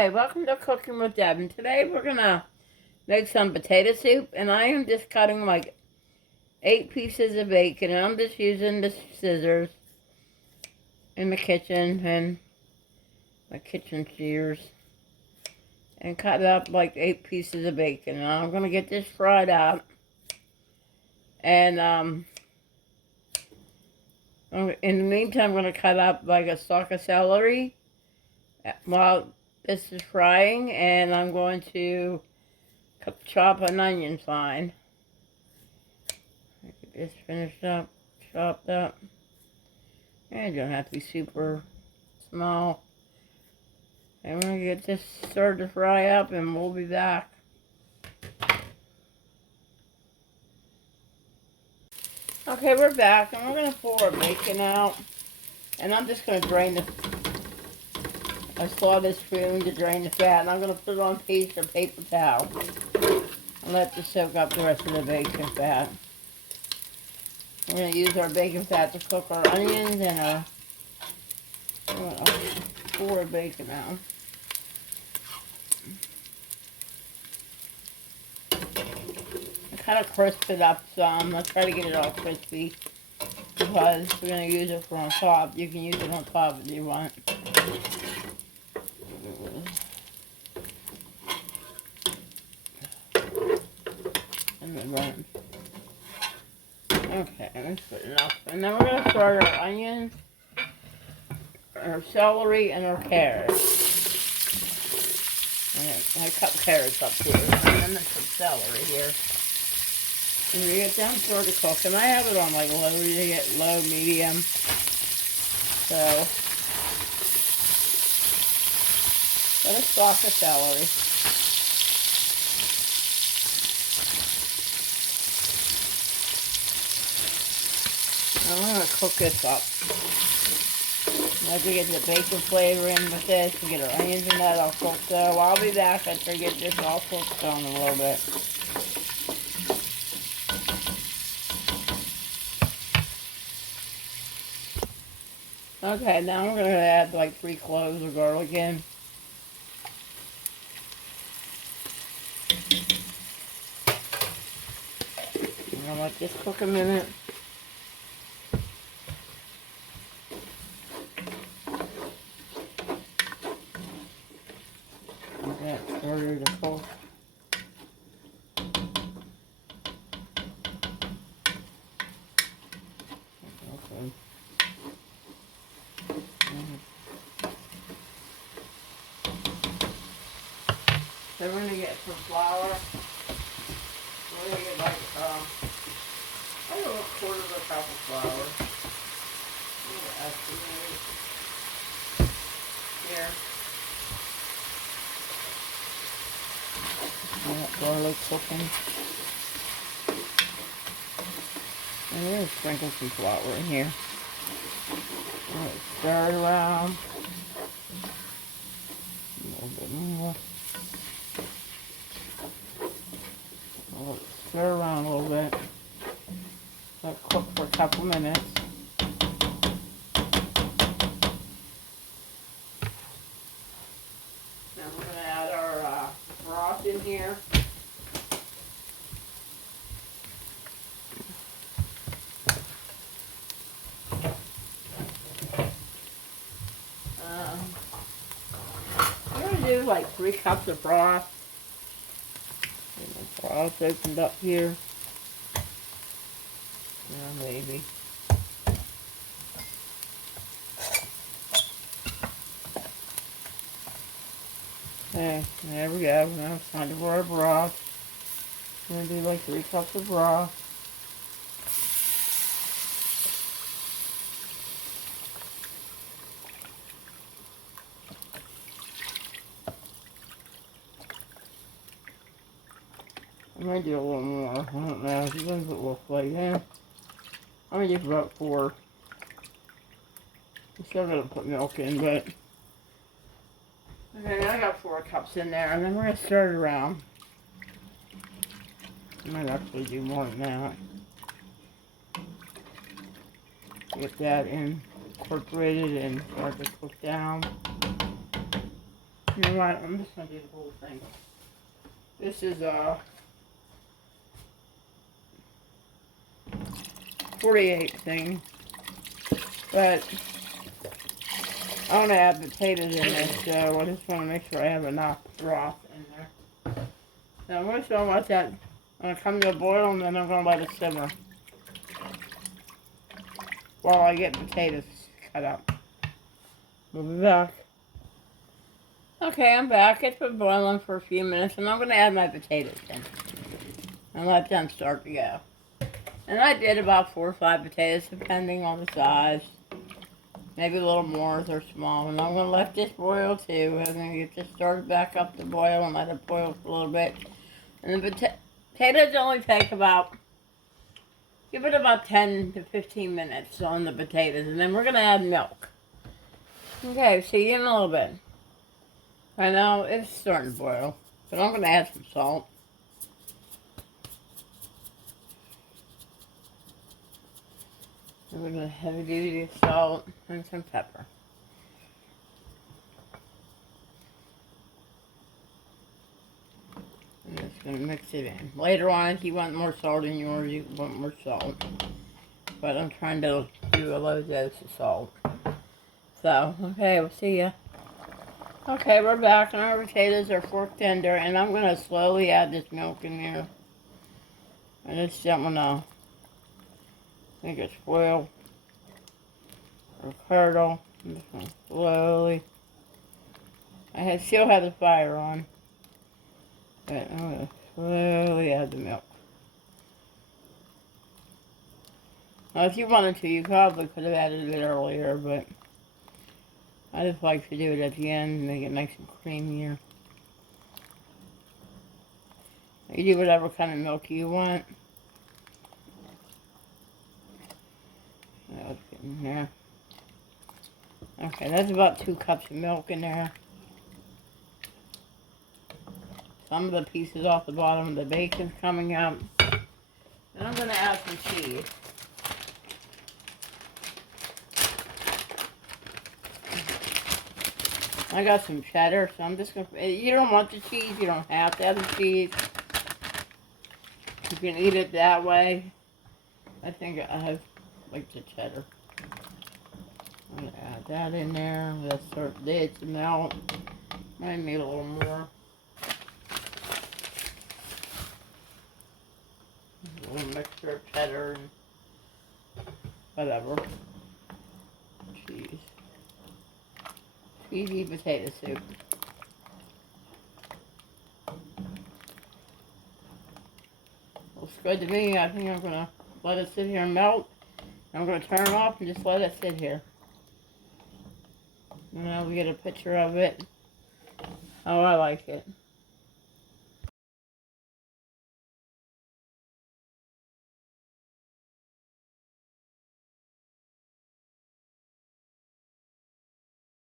Hi, welcome to Cooking with Deb, and today we're gonna make some potato soup, and I am just cutting like 8 pieces of bacon, and I'm just using the scissors in the kitchen and my kitchen shears, and cut up like 8 pieces of bacon, and I'm gonna get this fried up, and in the meantime I'm gonna cut up like a stalk of celery while this is frying, and I'm going to chop an onion fine. Get this finished up, chopped up. And you don't have to be super small. And we're gonna get this started to fry up, and we'll be back. Okay, we're back, and we're gonna pour our bacon out. And I'm just gonna drain the. I saw this spoon to drain the fat, and I'm gonna put it on a piece of paper towel and let this soak up the rest of the bacon fat. We're going to use our bacon fat to cook our onions and our pour our bacon out. I kind of crisp it up some. I'll try to get it all crispy because we're going to use it for on top. You can use it on top if you want. And then run. Okay, that's good enough. And then we're going to start our onions, our celery, and our carrots. And I cut carrots up too. And then there's some celery here. And we get them started to cook. And I have it on like low, medium. So, got a stalk of celery. I'm going to cook this up. Once we get the bacon flavor in with this, we get our onions and that all cooked. So I'll be back after I get this all cooked on a little bit. Okay, now we're going to add like 3 cloves of garlic in. I'm going to let this cook a minute. That started to cook. Okay. So we're going to get some flour. We're going to get like, I don't know, 1/4 cup of flour. Here. That garlic cooking. And we're going to sprinkle some flour in here. Stir it around. A little bit more. Stir around a little bit. Let it cook for a couple minutes. Now we're going to add our broth in here. I'm going to do like 3 cups of broth. Get my broth opened up here. Yeah, maybe. Okay, there we go. Now it's time to pour our broth. I'm going to do like 3 cups of broth. I might do a little more. I don't know. It doesn't look like that. I'm going to do about 4. I'm still going to put milk in, but... Okay, I got 4 cups in there, and then we're going to stir it around. I might actually do more than that. Get that incorporated and start to cook down. You know what? I'm just gonna do the whole thing. This is 48 thing, but I want to add potatoes in this, so I just want to make sure I have enough broth in there. So I'm just gonna let that come to a boil, and then I'm gonna let it simmer while I get potatoes cut up. We'll be back. Okay, I'm back. It's been boiling for a few minutes, and I'm going to add my potatoes in and let them start to go. And I did about 4 or 5 potatoes, depending on the size. Maybe a little more if they're small. And I'm going to let this boil too. I'm going to get this started back up to boil and let it boil for a little bit. And the potatoes only take give it about 10 to 15 minutes on the potatoes. And then we're going to add milk. Okay, see you in a little bit. Right now, it's starting to boil, but I'm going to add some salt. And we're going to heavy duty salt and some pepper. I'm just going to mix it in. Later on, if you want more salt in yours, you want more salt. But I'm trying to do a low dose of salt. So, okay, we'll see ya. Okay, we're back, and our potatoes are fork tender, and I'm going to slowly add this milk in there. And it's don't want to make it spoil or curdle. I'm just going to slowly. I still have the fire on, but I'm going to slowly add the milk. Now, if you wanted to, you probably could have added it earlier, but I just like to do it at the end and make it nice and creamier. You do whatever kind of milk you want. Let's get in there. Okay, that's about 2 cups of milk in there. Some of the pieces off the bottom of the bacon's coming out. And I'm going to add some cheese. I got some cheddar, so I'm just going to... You don't want the cheese, you don't have to have the cheese. You can eat it that way. I think I like the cheddar. I'm going to add that in there. Let's start this to melt. Might need a little more. A little mixture of cheddar and whatever. Cheese. Cheesy potato soup. Looks good to me. I think I'm going to let it sit here and melt. I'm going to turn it off and just let it sit here. Now we get a picture of it. Oh, I like it.